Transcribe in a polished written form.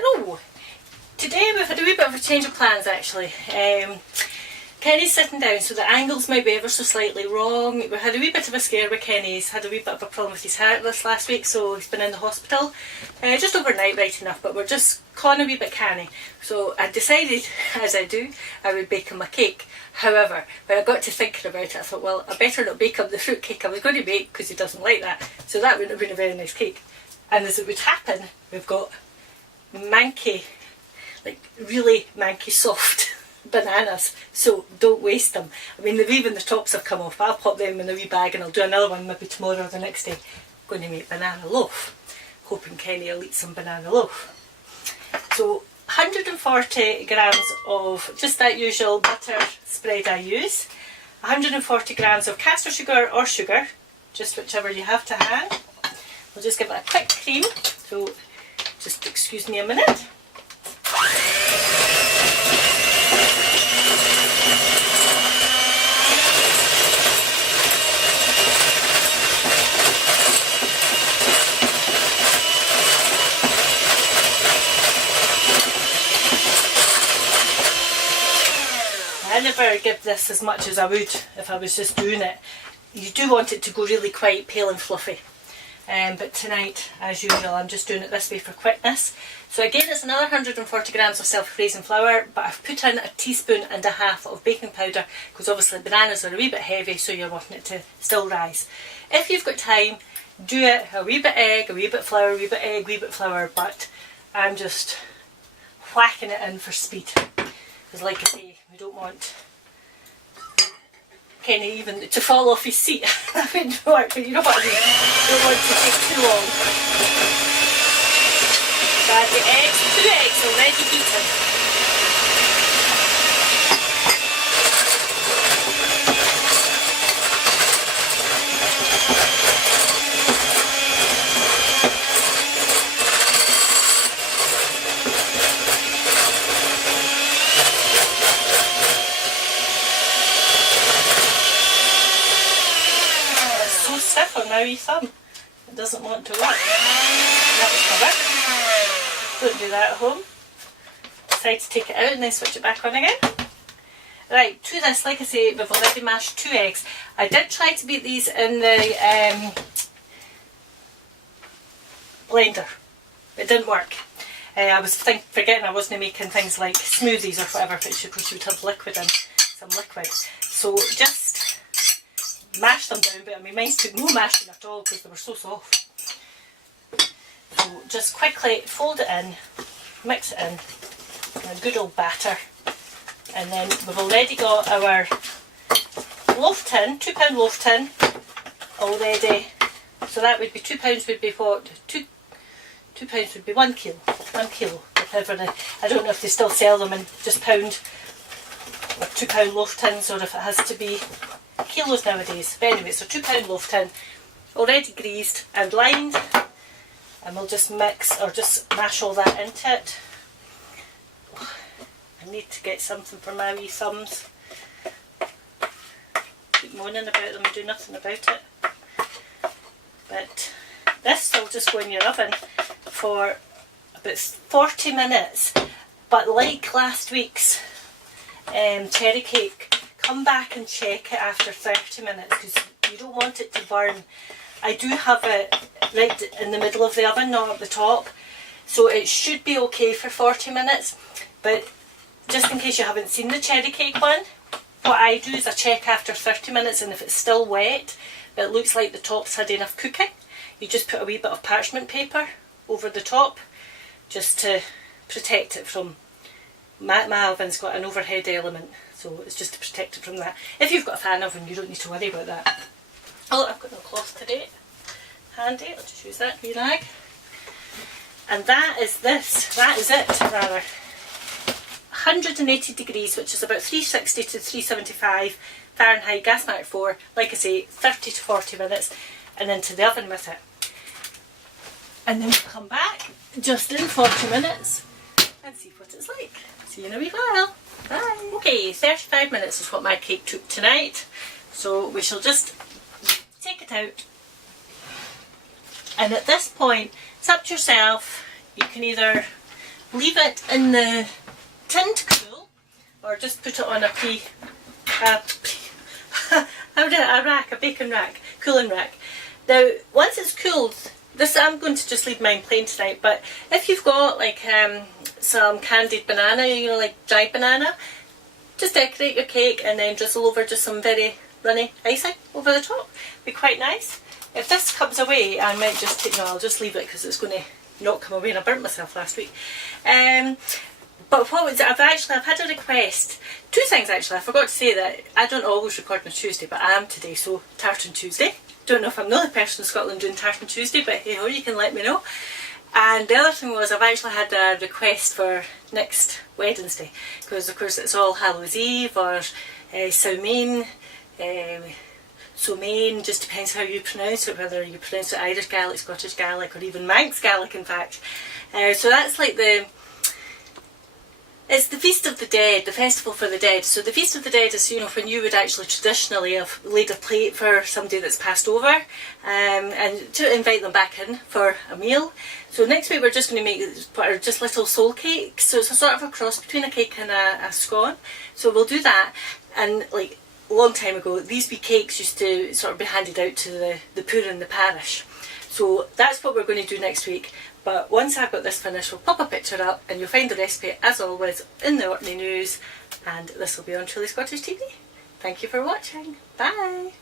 Hello! Today we've had a wee bit of a change of plans actually. Kenny's sitting down, so the angles might be ever so slightly wrong. We had a wee bit of a scare with Kenny. He's had a wee bit of a problem with his heart this last week, so he's been in the hospital. Just overnight right enough, but we're just calling a wee bit canny. So I decided, as I do, I would bake him a cake. However, when I got to thinking about it, I thought, well, I better not bake him the fruit cake I was going to make because he doesn't like that. So that wouldn't have been a very nice cake. And as it would happen, we've got manky, like really manky soft bananas, so don't waste them. I mean, even the tops have come off. I'll pop them in a wee bag and I'll do another one maybe tomorrow or the next day. I'm going to make banana loaf, hoping Kenny will eat some banana loaf. So 140 grams of just that usual butter spread I use, 140 grams of caster sugar or sugar, just whichever you have to hand. We'll just give it a quick cream, so just excuse me a minute. I never give this as much as I would if I was just doing it. You do want it to go really quite pale and fluffy. But tonight, as usual, I'm just doing it this way for quickness. So again, it's another 140 grams of self-raising flour, but I've put in 1.5 teaspoons of baking powder because obviously bananas are a wee bit heavy, so you're wanting it to still rise. If you've got time, do it a wee bit egg, a wee bit flour, a wee bit egg, a wee bit flour, but I'm just whacking it in for speed. Because like I say, we don't want Kenny even to fall off his seat. That wouldn't work, but you know what I mean. You don't want to take too long. But the eggs, 2 eggs already beaten. Now your thumb. It doesn't want to work. That was clever. Don't do that at home. Decide to take it out and then switch it back on again. Right, to this, like I say, we've already mashed 2 eggs. I did try to beat these in the blender. It didn't work. I was forgetting I wasn't making things like smoothies or whatever, but of course you would have liquid in, some liquid. So just mash them down, but I mean mine took no mashing at all because they were so soft. So just quickly fold it in, mix it in a good old batter, and then we've already got our loaf tin, £2 loaf tin already. So that would be £2 would be what? £2 would be 1 kilo. 1 kilo. Whatever I don't know if they still sell them in just pound or £2 loaf tins, or if it has to be kilos nowadays. But anyway, so £2 loaf tin, already greased and lined, and we'll just mix or just mash all that into it. I need to get something for my wee thumbs. Keep moaning about them and do nothing about it. But this will just go in your oven for about 40 minutes. But like last week's cherry cake, come back and check it after 30 minutes because you don't want it to burn. I do have it right in the middle of the oven, not at the top, so it should be okay for 40 minutes. But just in case you haven't seen the cherry cake one, what I do is I check after 30 minutes, and if it's still wet but it looks like the top's had enough cooking, you just put a wee bit of parchment paper over the top just to protect it from, my oven's got an overhead element, so it's just to protect it from that. If you've got a fan oven, you don't need to worry about that. Oh, I've got no cloth today. Handy, I'll just use that wee rag. And that is it rather. 180 degrees, which is about 360 to 375 Fahrenheit, gas mark 4, like I say, 30 to 40 minutes, and into the oven with it. And then we'll come back just in 40 minutes and see what it's like. See you in a wee while. Bye. Okay, 35 minutes is what my cake took tonight. So we shall just take it out. And at this point, it's up to yourself. You can either leave it in the tin to cool, or just put it on a bacon rack, cooling rack. Now, once it's cooled, I'm going to just leave mine plain tonight, but if you've got like some candied banana, you know, like dried banana, just decorate your cake and then drizzle over just some very runny icing over the top. Be quite nice. If this comes away, I might just take, no, I'll just leave it because it's going to not come away, and I burnt myself last week. But what was it? I've had a request. Two things actually. I forgot to say that I don't always record on Tuesday, but I am today, so Tartan Tuesday. Don't know if I'm the only person in Scotland doing Tartan Tuesday, but hey ho, you can let me know. And the other thing was, I've actually had a request for next Wednesday, because of course it's all Hallows Eve or Samhain, Somain, just depends how you pronounce it, whether you pronounce it Irish Gaelic, Scottish Gaelic, or even Manx Gaelic in fact. So that's like it's the Feast of the Dead, the Festival for the Dead. So the Feast of the Dead is, you know, when you would actually traditionally have laid a plate for somebody that's passed over, and to invite them back in for a meal. So next week we're just going to make just little soul cakes. So it's a sort of a cross between a cake and a scone. So we'll do that. And like a long time ago, these wee cakes used to sort of be handed out to the poor in the parish. So that's what we're going to do next week. But once I've got this finished, we'll pop a picture up and you'll find the recipe as always in the Orkney News, and this will be on Truly Scottish TV. Thank you for watching. Bye!